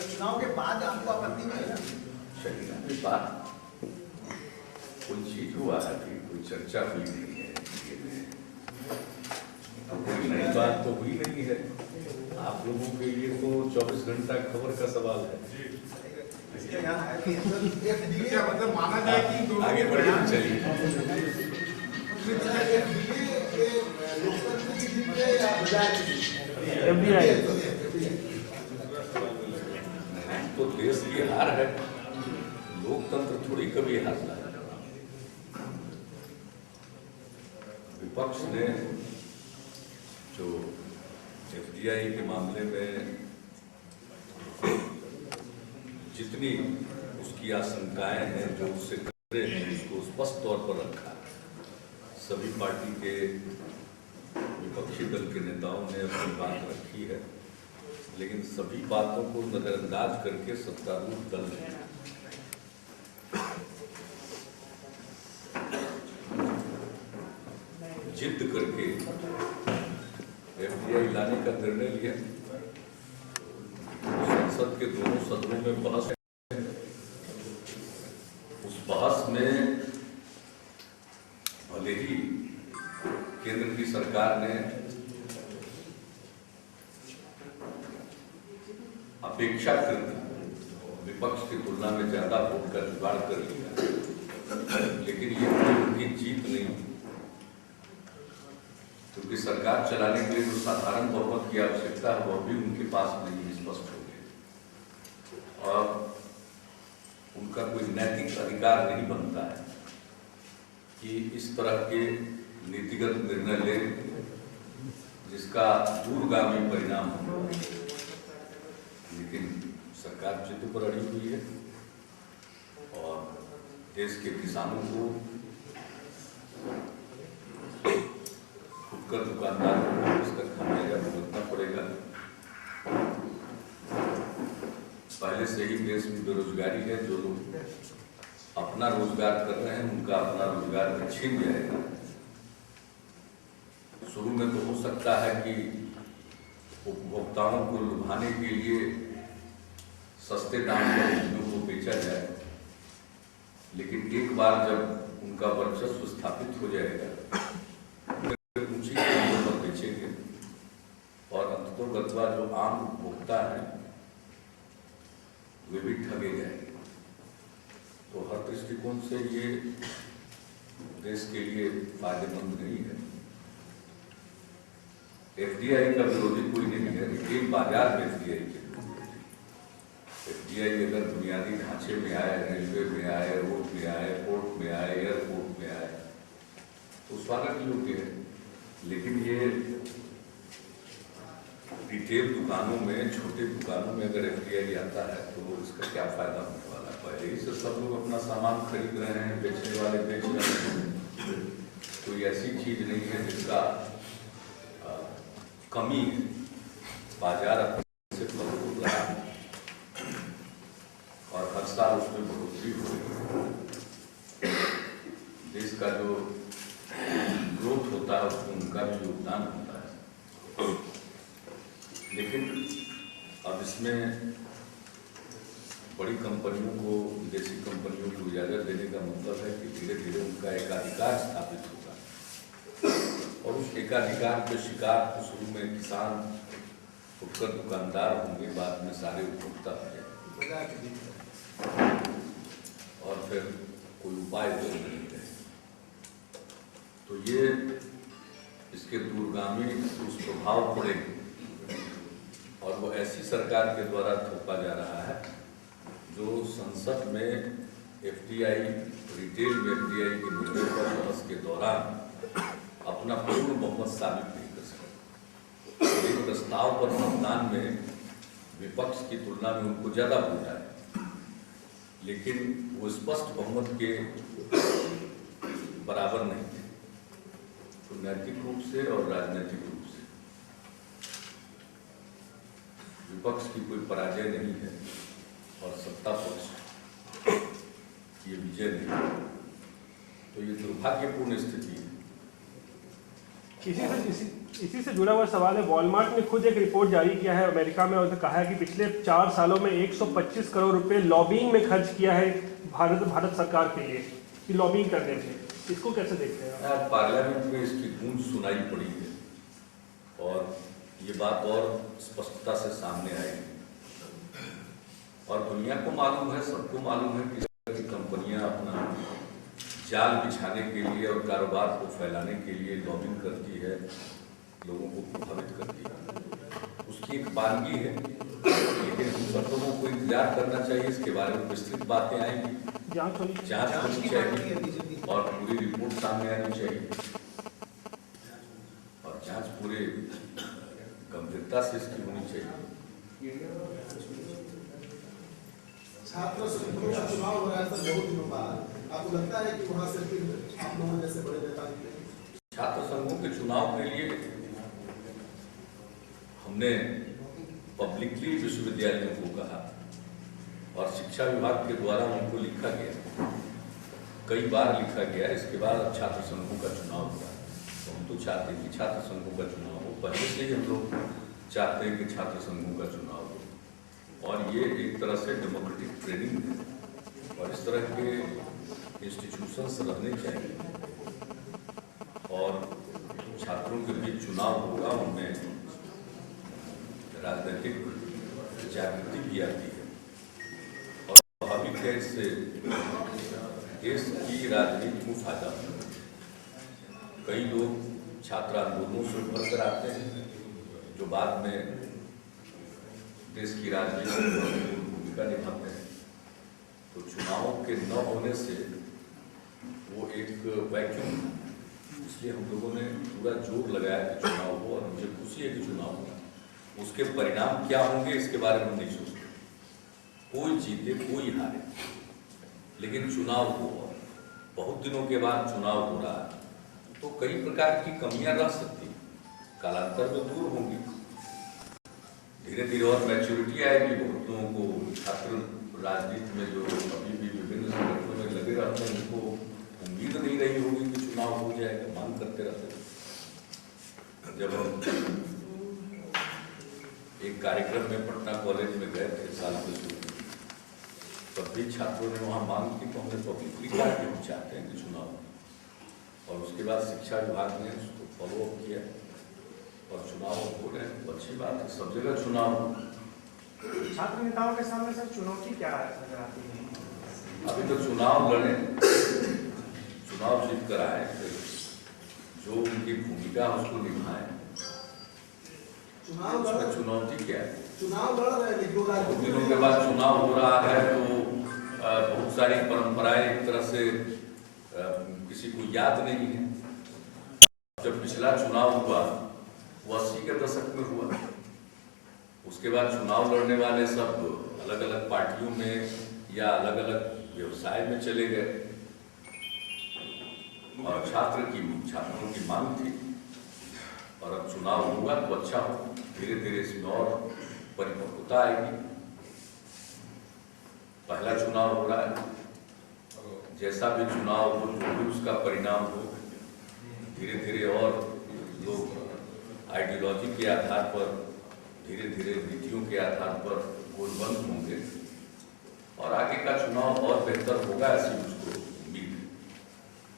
चुनाव के बाद आपको आपत्ति नहीं है? चलिए बात कोई चीज हुआ है कि कोई चर्चा हुई नहीं है, अब कोई नई बात तो हुई नहीं है। आप लोगों के लिए तो 24 घंटा खबर का सवाल है। क्या मतलब माना जाए कि आगे बढ़े चलिए। तो देश की हार है, लोकतंत्र थोड़ी कभी हारता है। विपक्ष ने जो एफडीआई के मामले में जितनी उसकी आशंकाएं हैं, जो उससे खतरे हैं, उसको स्पष्ट तौर पर रखा। सभी पार्टी के विपक्षी दल के नेताओं ने अपनी बात रखी है, लेकिन सभी बातों को नजरअंदाज करके सत्तारूढ़ दल ने जिद करके एफडीआई लाने का निर्णय लिया। संसद के दोनों सदनों में बहस है। उस बहस में भले ही केंद्र की सरकार ने अपेक्षाकृत विपक्ष की तुलना में ज्यादा वोट का जुगाड़ कर लिया, लेकिन ये उनकी जीत नहीं, क्योंकि सरकार चलाने के लिए जो साधारण बहुमत की आवश्यकता है वह भी उनके पास नहीं, स्पष्ट हो गया। और उनका कोई नैतिक अधिकार नहीं बनता है कि इस तरह के नीतिगत निर्णय ले जिसका दूरगामी परिणाम हो। लेकिन सरकार जिद पर अड़ी हुई है और देश के किसानों को, फुटकर दुकानदारों को इसका खामियाजा भुगतना पड़ेगा। पहले से ही देश में बेरोजगारी है, जो लोग अपना रोजगार कर रहे हैं उनका अपना रोजगार छीन जाएगा। शुरू में तो हो सकता है कि उपभोक्ताओं को लुभाने के लिए सस्ते दाम पर चीजों को बेचा जाए, लेकिन एक बार जब उनका वर्चस्व स्थापित हो जाएगा फिर ऊंची कीमतों पर बेचेंगे और अंततोगत्वा जो आम उपभोक्ता है वे भी ठगे जाएंगे। तो हर दृष्टिकोण से ये देश के लिए फायदेमंद नहीं है। एफडीआई का विरोधी कोई नहीं है, रिटेल बाजार में एफडीआई अगर बुनियादी ढांचे में आए, रेलवे में आए, रोड में आए, पोर्ट में आए, एयरपोर्ट में आए, तो स्वागत योग्य है। लेकिन ये रिटेल दुकानों में, छोटे दुकानों में अगर एफडीआई आता है तो इसका क्या फायदा होने वाला है? पहले ही से सब लोग अपना सामान खरीद रहे हैं, बेचने वाले बेच रहे हैं। कोई ऐसी चीज नहीं है जिसका कमी है। बाजार अपने से मजबूत रहा और हर साल उसमें बढ़ोतरी हो रही है। देश का जो ग्रोथ होता है उसमें उनका भी योगदान होता है। लेकिन अब इसमें बड़ी कंपनियों को, विदेशी कंपनियों को इजाजत देने का मतलब है कि धीरे धीरे उनका एकाधिकार स्थापित होगा और उस एकाधिकार के शिकार तो शुरू में किसान, फुटकर दुकानदार होंगे, बाद में सारे उपभोक्ता होंगे और फिर कोई उपाय तो नहीं है। तो ये इसके दूरगामी दुष्प्रभाव पड़ेंगे और वो ऐसी सरकार के द्वारा थोपा जा रहा है जो संसद में एफडीआई, रिटेल में एफडीआई के मुद्दे पर बहस के दौरान अपना पूर्ण बहुमत साबित नहीं कर सकते। एक प्रस्ताव पर मतदान में विपक्ष की तुलना में उनको ज्यादा वोट आए, लेकिन वो स्पष्ट बहुमत के बराबर नहीं थे। तो नैतिक रूप से और राजनीतिक रूप से विपक्ष की कोई पराजय नहीं है और सत्ता पक्ष ये विजय नहीं है। तो ये दुर्भाग्यपूर्ण स्थिति है। किसी इसी से जुड़ा हुआ सवाल है, वॉलमार्ट ने खुद एक रिपोर्ट जारी किया है अमेरिका में, और उसने कहा है कि पिछले 4 सालों में 125 करोड़ रुपए लॉबिंग में खर्च किया है भारत सरकार के लिए, कि लॉबिंग करने में। इसको कैसे देखते हैं आप? आज पार्लियामेंट में इसकी गूंज सुनाई पड़ी है और ये बात और स्पष्टता से सामने आएगी और दुनिया को मालूम है, सबको मालूम है कि कंपनियां अपना जाल बिछाने के लिए और कारोबार को फैलाने के लिए लॉबिंग करती है, लोगों को प्रभावित करती है। उसकी एक बानगी है, लेकिन सब लोगों को इंतजार करना चाहिए। इसके बारे में विस्तृत बातें आएंगी, जांच होनी चाहिए और पूरी रिपोर्ट सामने आनी चाहिए और जांच पूरे गंभीरता से इसकी होनी चाहिए। छात्र संघों का चुनाव हो रहा है सर बहुत दिनों बाद, आपको लगता है कि वहां से फिर आप लोगों जैसे बड़े नेता छात्र संघों के चुनाव के लिए हमने पब्लिकली विश्वविद्यालयों को कहा और शिक्षा विभाग के द्वारा उनको लिखा गया, कई बार लिखा गया। इसके बाद अब छात्र संघों का चुनाव हुआ, तो हम तो चाहते हैं कि छात्र संघों का चुनाव हो। पहले से ही हम लोग चाहते हैं कि छात्र संघों का चुनाव हो और ये एक तरह से डेमोक्रेटिक ट्रेनिंग है और इस तरह के इंस्टीट्यूशंस रहने चाहिए और छात्रों के बीच चुनाव होगा, उनमें राजनीतिक जागृति भी आती है और स्वाभाविक है इससे देश की राजनीति को फायदा होगा। कई लोग छात्र आंदोलनों से उभर कर आते हैं जो बाद में देश की राजनीति में भूमिका निभाते हैं, तो चुनावों के न होने से वो एक वैक्यूम, इसलिए हम लोगों ने पूरा जोर लगाया कि चुनाव हो और मुझे खुशी है कि चुनाव होगा। उसके परिणाम क्या होंगे इसके बारे में हम नहीं सोचते, कोई जीते कोई हारे, लेकिन चुनाव हो। बहुत दिनों के बाद चुनाव हो रहा है तो कई प्रकार की कमियां रह सकती हैं, कालांतर में दूर होंगी, धीरे धीरे और मैच्योरिटी आएगी। बहुत लोगों को छात्र राजनीति में जो अभी भी विभिन्न संगठनों में लगे रहते हैं उनको उम्मीद नहीं रही होगी कि चुनाव हो जाएगा, मांग करते रहते हैं। जब हम एक कार्यक्रम में पटना कॉलेज में गए थे साल के शुरू में, तब भी छात्रों ने वहाँ मांग की तो हमने पब्लिकली कहा कि हम चाहते हैं कि चुनाव, और उसके बाद शिक्षा विभाग ने उसको फॉलोअप किया और चुनाव हो रहे हैं। अच्छी बात है, सब जगह चुनाव। छात्र नेताओं के सामने सर चुनौती क्या नजर आती है? अभी तो चुनाव लड़े, चुनाव जीत कर आए, जो उनकी भूमिका है उसको निभाएं। चुनौती क्या है? चुनाव लड़ रहे हैं, कुछ दिनों के बाद चुनाव हो रहा है तो बहुत सारी परंपराएं एक तरह से किसी को याद नहीं है। जब पिछला चुनाव हुआ वो 80 के दशक में हुआ, उसके बाद चुनाव लड़ने वाले सब अलग अलग पार्टियों में या अलग अलग व्यवसाय में चले गए और छात्रों की मांग थी और अब चुनाव हुआ तो अच्छा हो, धीरे धीरे इसमें और परिपक्वता आएगी। पहला चुनाव हो रहा है, जैसा भी चुनाव हो, जो भी उसका परिणाम हो, धीरे धीरे और लोग आइडियोलॉजी के आधार पर, धीरे धीरे नीतियों के आधार पर गोलबंद होंगे और आगे का चुनाव और बेहतर होगा, ऐसी मुझको उम्मीद है।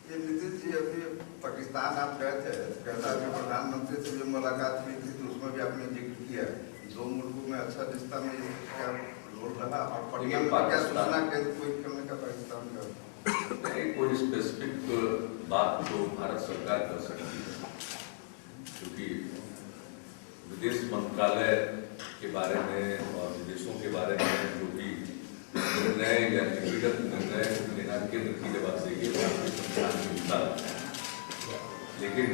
ये नीतीश जी अभी पाकिस्तान आप गए थे, कहता है प्रधानमंत्री से भी मुलाकात हुई थी, तो उसमें भी आपने जिक्र किया दो मुल्कों में अच्छा रिश्ता में क्या रोल रहा और पटना में क्या सूचना के कोई करने का पाकिस्तान का नहीं, कोई स्पेसिफिक बात तो भारत सरकार कर सकती है, क्योंकि विदेश मंत्रालय के बारे में और विदेशों के बारे में जो भी निर्णय या नीतिगत निर्णय लेना केंद्र की जवाब देगी भारतीय संविधान में मिलता है। लेकिन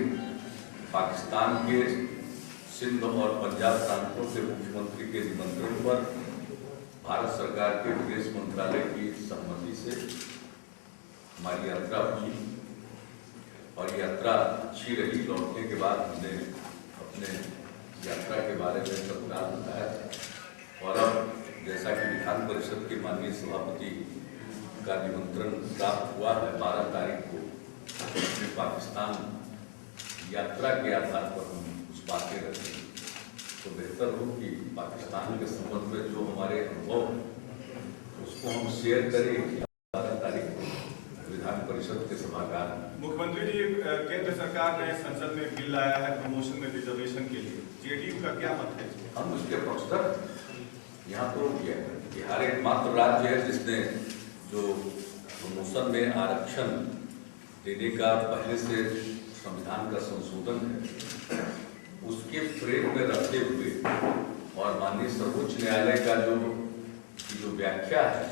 पाकिस्तान के सिंध और पंजाब प्रांतों के मुख्यमंत्री के निमंत्रण पर भारत सरकार के विदेश मंत्रालय की सहमति से हमारी यात्रा हुई और यात्रा अच्छी रही। लौटने के बाद हमने अपने यात्रा के बारे में तत्काल बताया था और अब जैसा कि विधान परिषद के माननीय सभापति का निमंत्रण प्राप्त हुआ है, 12 तारीख को अपने पाकिस्तान यात्रा के आधार पर हम बातें रखें तो बेहतर हो कि पाकिस्तान के संबंध में जो हमारे अनुभव हैं उसको हम शेयर करें। 12 तारीख को विधान परिषद के सभागार में। मुख्यमंत्री जी, केंद्र सरकार ने संसद में बिल लाया है प्रमोशन में रिजर्वेशन के लिए, जेडीयू का क्या मत है? हम उसके पक्षधर। यहाँ तो बिहार एकमात्र राज्य है जिसने जो प्रमोशन में आरक्षण देने का पहले से संविधान का संशोधन है उसके फ्रेम में रखते हुए और माननीय सर्वोच्च न्यायालय का जो व्याख्या है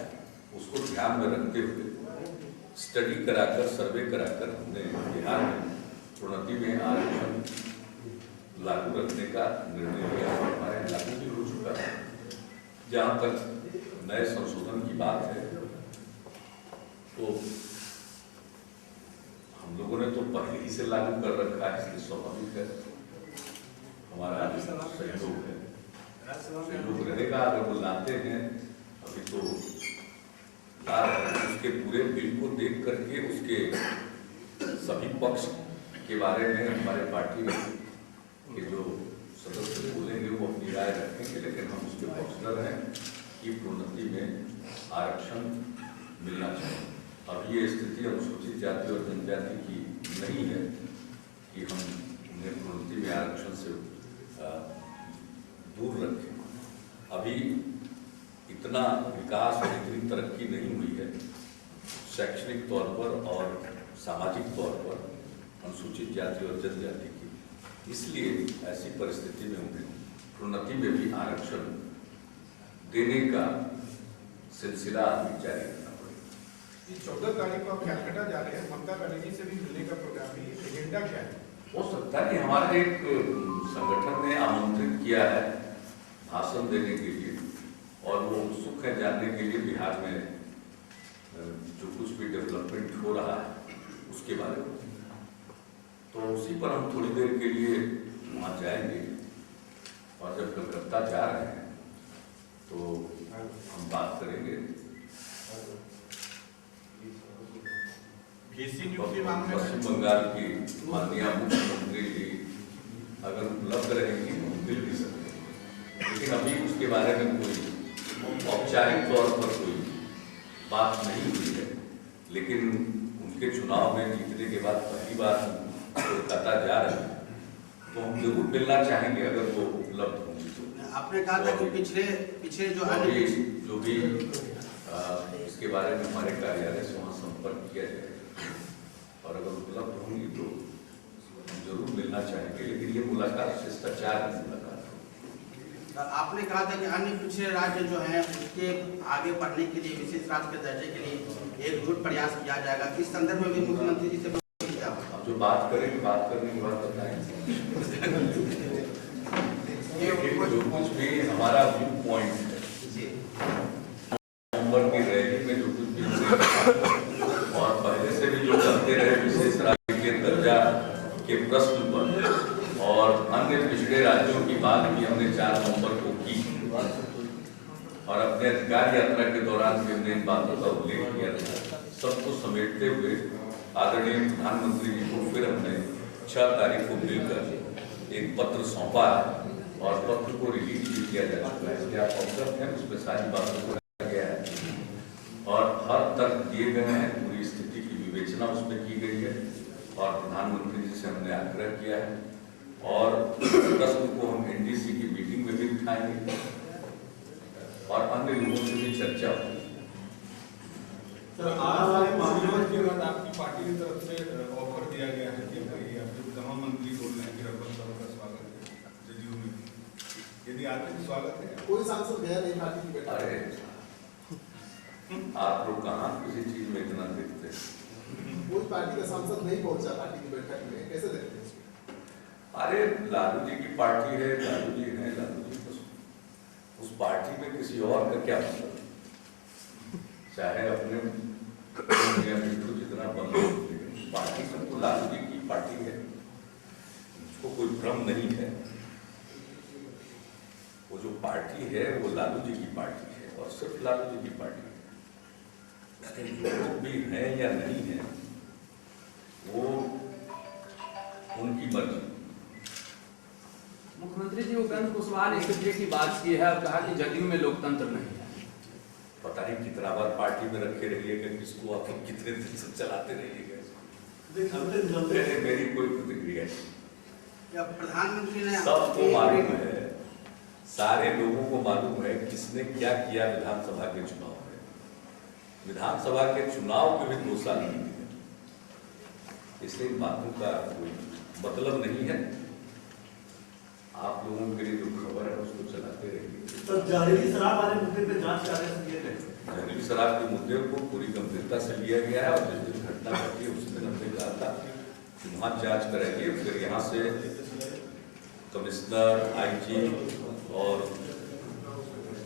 उसको ध्यान में रखते हुए स्टडी कराकर, सर्वे कराकर हमने बिहार में प्रोन्नति में आरक्षण लागू रखने का निर्णय लिया। हमारे यहाँ लागू भी हो चुका है। जहाँ तक नए संशोधन की बात है तो हम लोगों ने तो पहले ही से लागू कर रखा है, इसलिए स्वाभाविक है हमारा सहयोग है। सहयोग रहेगा। अगर वो लाते हैं अभी तो उसके पूरे बिल को देख करके उसके सभी पक्ष के बारे में हमारे पार्टी के जो सदस्य बोलेंगे वो अपनी राय रखेंगे, लेकिन हम उसके पक्षधर हैं कि प्रोन्नति में आरक्षण मिलना चाहिए। अब ये स्थिति अनुसूचित जाति और जनजाति की नहीं है कि हम उन्हें प्रोन्नति में आरक्षण से दूर रखें। अभी इतना विकास और इतनी तरक्की नहीं हुई है शैक्षणिक तौर पर और सामाजिक तौर पर अनुसूचित जाति और जनजाति की, इसलिए ऐसी परिस्थिति में उन्हें प्रोन्नति में भी आरक्षण देने का सिलसिला जारी रखना पड़ेगा। 14 तारीख को आप कैलकाटा जा रहे हैं, ममता बनर्जी से भी मिलने का प्रोग्राम है, एजेंडा क्या है? हो सकता है कि हमारे एक संगठन ने आमंत्रित किया है भाषण देने के लिए और वो उत्सुक है जानने के लिए बिहार में जो कुछ भी डेवलपमेंट हो रहा है उसके बारे में। तो उसी पर हम थोड़ी देर के लिए वहाँ जाएंगे और जब कलकत्ता जा रहे हैं तो हम बात करेंगे। पश्चिम बंगाल की माननीय मुख्यमंत्री जी अगर उपलब्ध रहेंगी तो मिल भी सकते हैं, लेकिन अभी उसके बारे में कोई औपचारिक तौर पर कोई बात नहीं हुई है। लेकिन उनके चुनाव में जीतने के बाद पहली बार कोलकाता जा रहे हैं तो हम जरूर मिलना चाहेंगे अगर वो उपलब्ध होंगी तो। आपने कहा था कि पिछले जो भी इसके बारे में हमारे कार्यालय से वहाँ संपर्क किया जाए और अगर उपलब्ध होंगी तो हम जरूर मिलना चाहेंगे, लेकिन ये मुलाकात शिष्टाचार की मुलाकात है। आपने कहा था कि अन्य पिछड़े राज्य जो हैं उसके आगे बढ़ने के लिए विशेष राज्य के दर्जे के लिए एकजुट प्रयास किया जाएगा। इस संदर्भ में भी मुख्यमंत्री जी से हम जो बात करेंगे, बात करने के बाद बताएंगे। जो कुछ भी हमारा व्यू पॉइंट है नवंबर की रैली में जो कुछ भी और पहले से भी जो करते रहे विशेष राज्य के दर्जा के प्रश्न पर और अन्य पिछड़े राज्यों की बात भी हमने 4 नवंबर को की और अपने अधिकार यात्रा के दौरान भी हमने इन बातों का उल्लेख किया था। सबको समेटते हुए आदरणीय प्रधानमंत्री जी को फिर हमने 6 तारीख को मिलकर एक पत्र सौंपा और पत्र को रिलीज भी किया जा चुका है, इसलिए आप अवगत हैं। उसमें सारी बातों को रखा गया है और हर तर्क दिए गए हैं, पूरी स्थिति की विवेचना उसमें की गई है और प्रधानमंत्री जी से हमने आग्रह किया है और प्रश्न को हम एनडीसी की मीटिंग में भी उठाएंगे और अन्य लोगों से भी चर्चा होगी। सर, आज वाले मामलों के बाद आपकी पार्टी की तरफ से ऑफर दिया गया है कि भाई आप जो गृह मंत्री बोल रहे हैं कि रघुवंश साहब का स्वागत है जदयू में, यदि आते स्वागत है। कोई सांसद गया नहीं पार्टी की बैठक? अरे आप लोग कहाँ किसी चीज में इतना देखते हैं? कोई पार्टी का सांसद नहीं पहुंचा पार्टी की बैठक में, कैसे देखते हैं? अरे लालू जी की पार्टी है, लालू जी है, लालू जी उस पार्टी में किसी और का क्या मतलब? चाहे अपने जितना बंद पार्टी सबको लालू जी की पार्टी है, उसको कोई भ्रम नहीं है। वो जो पार्टी है वो लालू जी की पार्टी है और सिर्फ लालू जी की पार्टी है। जो लोग भी हैं या नहीं है वो उनकी मर्जी। वर्तमान स्थिति की बात की है और कहा कि जदयू में लोकतंत्र नहीं है। पता नहीं कितना बार पार्टी में रखे रहिएगा, किसको आप कितने दिन से चलाते रहिएगा, मेरी कोई प्रतिक्रिया नहीं। प्रधानमंत्री ने सबको मालूम है, सारे लोगों को मालूम है किसने क्या किया विधानसभा के चुनाव में। विधानसभा के चुनाव के भी 2 साल नहीं है, इसलिए इन बातों का कोई मतलब नहीं है। आप लोगों के लिए जो खबर है उसको चलाते रहिए। तो जहरीली शराब वाले मुद्दे पे जांच के आदेश दिए गए। जहरीली शराब के मुद्दे को पूरी गंभीरता से लिया गया है और जिस दिन घटना घटी उस दिन हमने कहा था कि वहाँ जांच कराइए। फिर यहाँ से कमिश्नर, IG और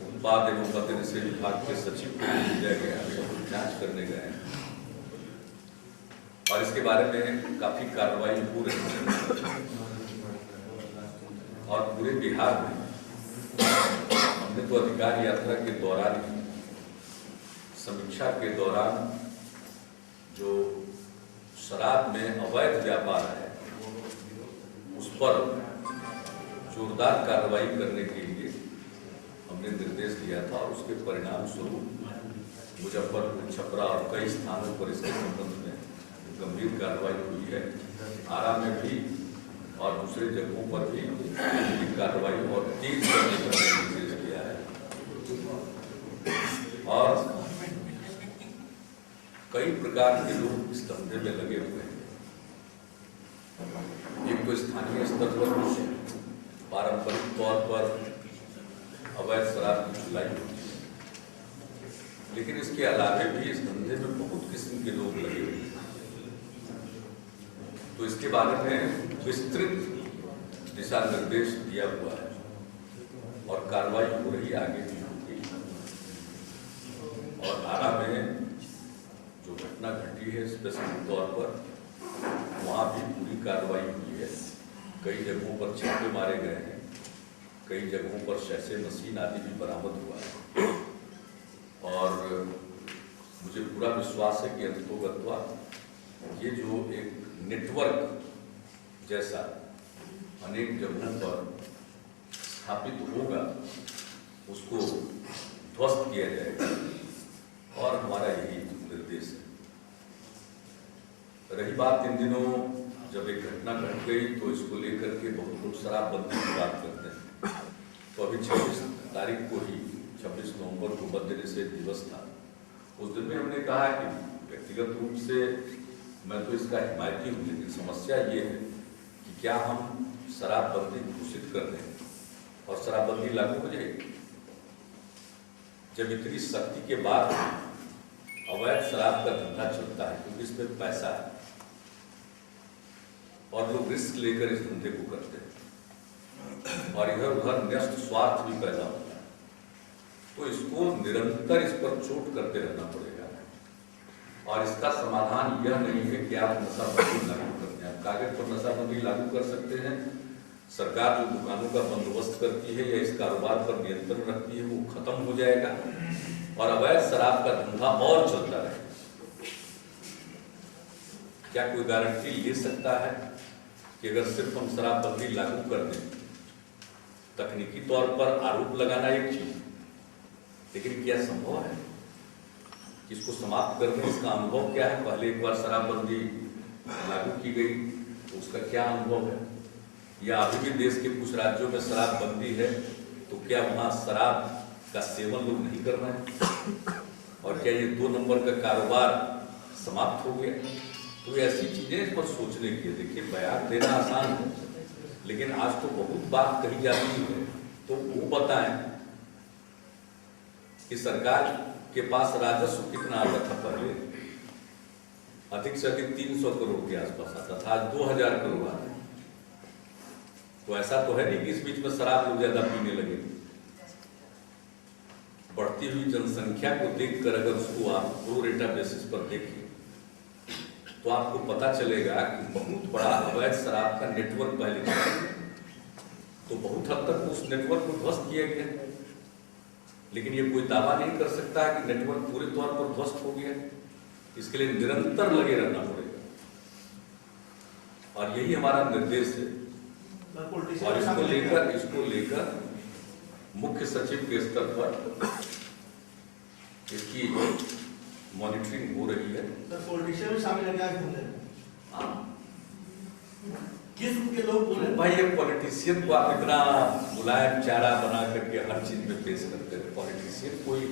उत्पाद एवं मद्यनिषेध विभाग के सचिव को भेजा गया, सब जांच करने गए हैं और इसके बारे में काफी कार्रवाई हो रही है। और पूरे बिहार में हमने तो अधिकार यात्रा के दौरान ही, समीक्षा के दौरान जो शराब में अवैध व्यापार है उस पर जोरदार कार्रवाई करने के लिए हमने निर्देश दिया था और उसके परिणाम स्वरूप मुजफ्फरपुर, छपरा और कई स्थानों पर इसके संबंध में गंभीर कार्रवाई हुई है। आरा में भी और दूसरे जगहों पर भी कार्रवाई और तेज करने का निर्देश दिया है। और कई प्रकार के लोग इस धंधे में लगे हुए हैं। एक तो स्थानीय स्तर पर पारंपरिक तौर पर अवैध शराब की चुलाई होती है, लेकिन इसके अलावे भी इस धंधे में बहुत किस्म के लोग लगे हुए हैं। तो इसके बारे में विस्तृत दिशा निर्देश दिया हुआ है और कार्रवाई हो रही आगे भी होगी। और आरा में जो घटना घटी है स्पेसिफिक तौर पर वहाँ भी पूरी कार्रवाई हुई है। कई जगहों पर छापे मारे गए हैं, कई जगहों पर शैसे मशीन आदि भी बरामद हुआ है। और मुझे पूरा विश्वास है कि अंततोगत्वा ये जो एक नेटवर्क जैसा अनेक जगहों पर स्थापित होगा उसको ध्वस्त किया जाएगा और हमारा यही निर्देश है। रही बात इन दिनों जब एक घटना घट गई तो इसको लेकर के बहुत लोग शराबबंदी की बात करते हैं। तो अभी 26 तारीख को ही 26 नवंबर को मद्यनिषेध दिवस था। उस दिन में हमने कहा कि व्यक्तिगत रूप से मैं तो इसका हिमायती हूँ, लेकिन समस्या ये है कि क्या हम शराबबंदी घोषित कर दें और शराबबंदी लागू हो जाएगी। जब इतनी सख्ती के बाद अवैध शराब का धंधा चलता है क्योंकि इसमें पैसा है और लोग रिस्क लेकर इस धंधे को करते हैं और इधर उधर न्यस्त स्वार्थ भी पैदा होता है, तो इसको निरंतर इस पर चोट करते रहना पड़ेगा। और इसका समाधान यह नहीं है कि आप नशाबंदी लागू करते हैं। आप कागज पर नशाबंदी लागू कर सकते हैं, सरकार जो दुकानों का बंदोबस्त करती है या इस कारोबार पर नियंत्रण रखती है वो खत्म हो जाएगा और अवैध शराब का धंधा और चलता रहेगा। क्या कोई गारंटी ले सकता है कि अगर सिर्फ हम शराबबंदी लागू कर दें, तकनीकी तौर पर आरोप लगाना एक चीज, लेकिन क्या संभव है इसको समाप्त करने? इसका अनुभव क्या है? पहले एक बार शराबबंदी लागू की गई तो उसका क्या अनुभव है? या अभी भी देश के कुछ राज्यों में शराबबंदी है तो क्या वहाँ शराब का सेवन लोग नहीं कर रहे हैं? और क्या ये 2 नंबर का कारोबार समाप्त हो गया? तो ऐसी चीजें इस पर सोचने की है। देखिए, बयान देना आसान है, लेकिन आज तो बहुत बात कही जाती है, तो वो बताएं कि सरकार के पास राजस्व कितना आता था पहले? अधिक से अधिक 300 करोड़ के आसपास आता था, आज 2000 करोड़ आता है। तो ऐसा तो है नहीं कि इस बीच में शराब लोग ज्यादा पीने लगे। बढ़ती हुई जनसंख्या को देखकर अगर उसको आप प्रो रेटा बेसिस पर देखिए तो आपको पता चलेगा कि बहुत बड़ा अवैध शराब का नेटवर्क पहले था। तो बहुत हद तक उस नेटवर्क को ध्वस्त किया गया, लेकिन ये कोई दावा नहीं कर सकता है कि नेटवर्क पूरे तौर पर ध्वस्त हो गया। इसके लिए निरंतर लगे रहना पड़ेगा और यही हमारा निर्देश है। और इसको लेकर मुख्य सचिव के स्तर पर इसकी मॉनिटरिंग हो रही है। सर पॉलिटिशियन भी शामिल है क्या इस धंधे में? हाँ किस के लोग बोले? भाई ये पॉलिटिशियन को आप इतना मुलायम चारा बना करके हर चीज में पेश करते हैं। पॉलिटिशियन कोई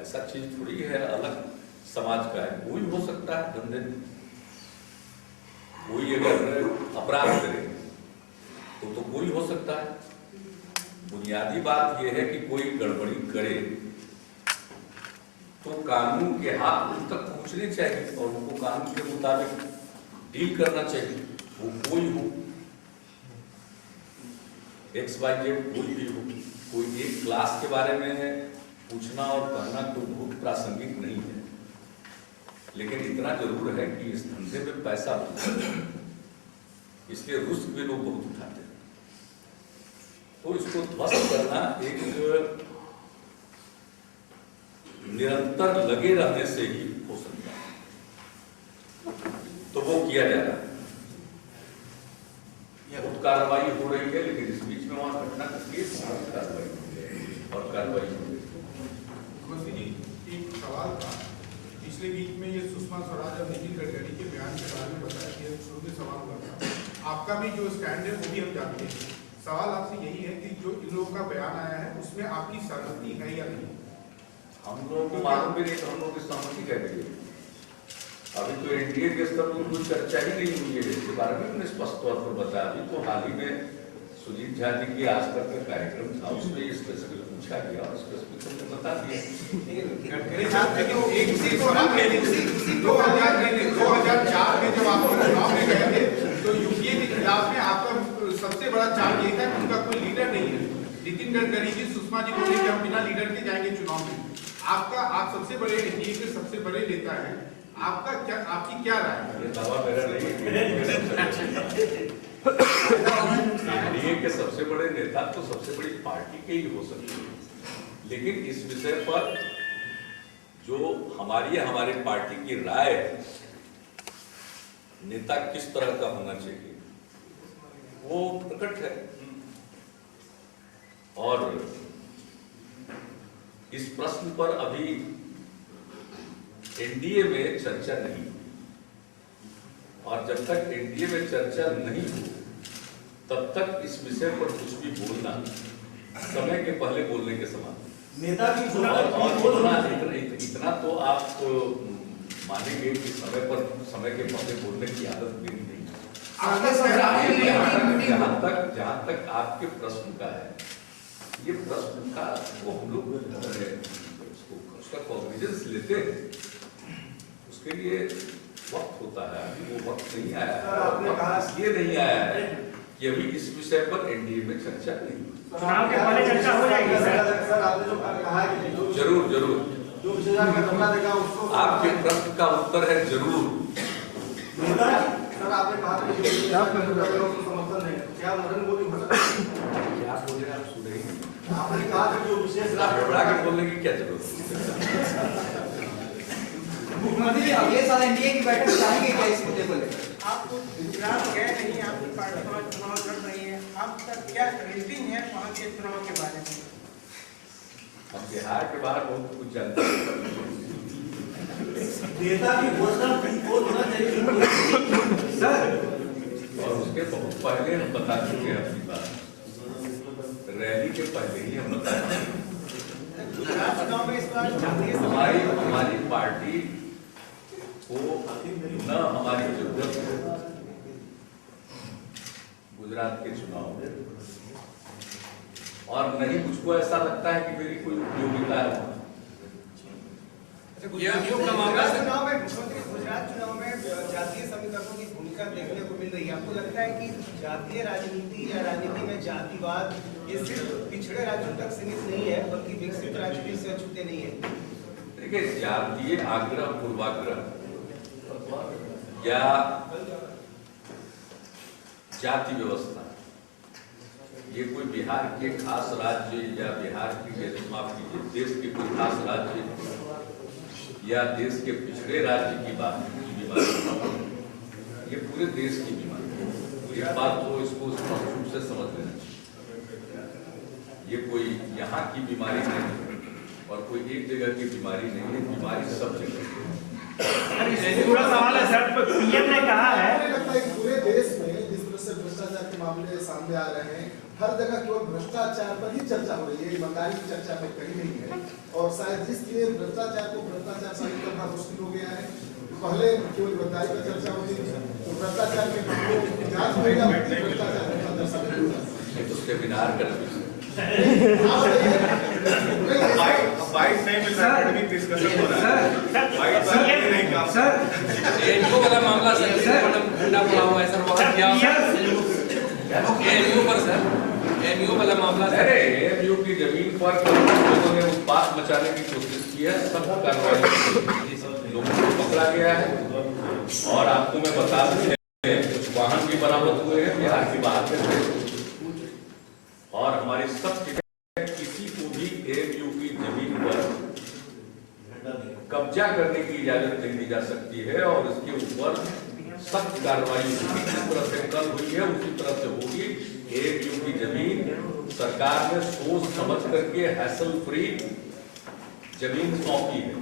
ऐसा चीज थोड़ी है, अलग समाज का है। कोई हो सकता है धंधे में, कोई अगर अपराध करे तो कोई हो सकता है। बुनियादी बात यह है कि कोई गड़बड़ी करे तो कानून के हाथ उन तक पहुंचने चाहिए और उनको कानून के मुताबिक डील करना चाहिए। वो कोई हो, XYZ कोई भी हो, कोई एक क्लास के बारे में पूछना और कहना कोई बहुत प्रासंगिक नहीं है। लेकिन इतना जरूर है कि इस धंधे में पैसा होता है, इसलिए रिस्क भी लोग बहुत उठाते हैं। तो इसको ध्वस्त करना एक निरंतर लगे रहने से ही हो सकता है, तो वो किया जा रहा है। बहुत कार्रवाई हो रही है, लेकिन इस बीच में वहां घटना घटी कार्रवाई और कार्रवाई हो रही है। मुख्यमंत्री जी, एक सवाल था। पिछले वीक में ये सुषमा स्वराज और नितिन गडकरी के बयान के बारे में बताया कि शुरू में सवाल हुआ था। आपका भी जो स्टैंड है वो भी हम जानते हैं। सवाल आपसे यही है कि जो इन लोगों का बयान आया है उसमें आपकी सहमति है या नहीं? हम लोगों को मालूम भी नहीं तो हम लोग की सहमति कैसे? अभी तो एनडीए के स्तर पर कोई चर्चा ही नहीं हुई है इसके बारे में। मैंने स्पष्ट तौर पर बताया। अभी तो हाल ही में सुजीत झा जी की आज तक का कार्यक्रम था, उसमें स्पेसिफिक पूछा गया और स्पेसिफिक हमने बता दिया। 2004 में जब आप चुनाव में गए थे तो यूपीए के खिलाफ में आपका सबसे बड़ा चार्ज ये था कि उनका कोई लीडर नहीं है। नितिन गडकरी जी सुषमा जी बोले कि हम बिना लीडर के जाएंगे चुनाव में। आप सबसे बड़े एनडीए के सबसे बड़े नेता हैं, आपकी क्या राय है? ये दावा मेरा नहीं है। एनडीए के सबसे बड़े नेता तो सबसे बड़ी पार्टी के ही हो सकते हैं, लेकिन इस विषय पर जो हमारी पार्टी की राय है, नेता किस तरह का होना चाहिए वो प्रकट है। और इस प्रश्न पर अभी एनडीए में चर्चा नहीं, और जब तक एनडीए में चर्चा नहीं हो तब तक इस विषय पर कुछ भी बोलना समय के पहले बोलने के समान। नेता की इतना तो आप मानेंगे कि समय के पहले बोलने की आदत मेरी नहीं है। जहाँ तक आपके प्रश्न का है, ये प्रश्न का वो हम लोग उसका कॉग्निजेंस लेते हैं, उसके लिए वक्त होता है। अभी वो वक्त नहीं आया है, इसलिए नहीं आया है कि अभी इस विषय पर एनडीए में चर्चा नहीं हुई। चुनाव के पहले चर्चा हो जाएगी सर। आपने जो कहा है कि जरूर जरूर जो विशेषज्ञ का मामला देगा उसको आपके प्रश्न का उत्तर है जरूर। नेता सर आपने कहा था कि उसको समर्थन देंगे, क्या नरेंद्र मोदी हो सकता है? क्या बोले आप सुन रहे हैं? आपने कहा था जो विशेष घबरा के बोलने की क्या जरूरत है? मुख्यमंत्री जी अगले साल एनडीए की बैठक चाहेंगे क्या इस मुद्दे को लेकर? आप गुजरात गए नहीं, आपकी पार्टी वहाँ चुनाव लड़ रही है, अब तक क्या रेटिंग है वहाँ के चुनाव के बारे में? हम बिहार के बाहर बहुत कुछ जानते हैं। नेता की घोषणा होना चाहिए सर, और उसके बहुत पहले हम बता चुके हैं अपनी बात, रैली के पहले ही हम बता चुके हैं। चुनाव में इस बार हमारी पार्टी को न हमारी जरूरत है गुजरात के चुनाव में, और नहीं मुझको ऐसा लगता है कि मेरी कोई उपयोगिता है। गुजरात चुनाव में जातीय समीकरणों की भूमिका देखने को मिल रही है। आपको लगता है कि जातीय राजनीति या राजनीति में जातिवाद ये सिर्फ पिछड़े राज्यों तक सीमित नहीं है, बल्कि विकसित राज्य भी इससे अछूते नहीं है? देखिए, जातीय आग्रह पूर्वाग्रह या जाति व्यवस्था ये कोई बिहार के खास राज्य या बिहार की माफ कीजिए देश के कोई खास राज्य या देश के पिछड़े राज्य की बीमारी, ये पूरे देश की बीमारी है। इस बात को इसको स्पष्ट रूप से समझ लेना चाहिए। ये कोई यहाँ की बीमारी नहीं है और कोई एक जगह की बीमारी नहीं है, बीमारी सब जगह है। पूरा सवाल है सर, पीएम ने कहा है, मुझे लगता है कि पूरे देश में जिस तरह से भ्रष्टाचार के मामले सामने आ रहे हैं, हर जगह केवल भ्रष्टाचार पर ही चर्चा हो रही है, ईमानदारी की चर्चा में कहीं नहीं है। और शायद इसलिए भ्रष्टाचार को भ्रष्टाचार साबित करना मुश्किल हो गया है। पहले केवल ईमानदारी पर चर्चा होती थी, तो भ्रष्टाचार के मामलों की जांच हो या भ्रष्टाचार तो सेमिनार कर बाइट नहीं मिल रहा, एकेडमिक डिस्कशन हो रहा है। बाइट पर नहीं काम सर एनजीओ वाला मामला सर ठंडा पड़ा हुआ है सर, वहाँ क्या एनजीओ पर सर, एनजीओ वाला मामला सर, एनजीओ की जमीन पर लोगों ने उत्पात मचाने की कोशिश की है, सब कार्रवाई लोगों को पकड़ा गया है। और आपको मैं बता दूं कुछ वाहन भी बरामद हुए हैं बिहार के बाहर से, और हमारे सब किसी को भी एएमयू की जमीन पर कब्जा करने की इजाजत नहीं दी जा सकती है और इसके ऊपर सख्त कार्रवाई जिस तरह से कल हुई है उसी तरह से होगी। एएमयू की जमीन सरकार ने सोच समझ करके हैसल फ्री जमीन सौंपी है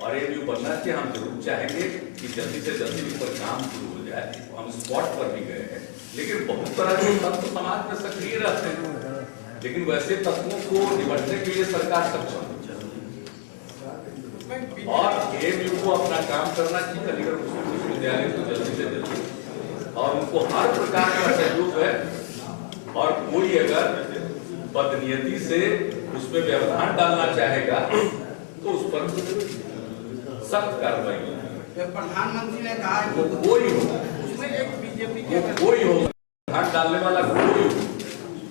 और एएमयू बनना चाहिए। हम जरूर चाहेंगे कि जल्दी से जल्दी इस पर काम शुरू हो जाए। हम स्पॉट पर भी गए हैं, लेकिन बहुत तरह के तत्व समाज में सक्रिय रहते हैं, लेकिन वैसे तत्वों को निपटने के लिए सरकार सक्षम और एएमयू को अपना काम करना चाहिए। अलीगढ़ मुस्लिम विश्वविद्यालय को जल्दी से जल्दी और उनको हर प्रकार का सहयोग है और कोई अगर बदनीयती से उसमें व्यवधान डालना चाहेगा तो उस पर सख्त कार्रवाई। प्रधानमंत्री ने कहा कोई हो, उसमें एक बीजेपी के कोई हो, व्यवधान डालने वाला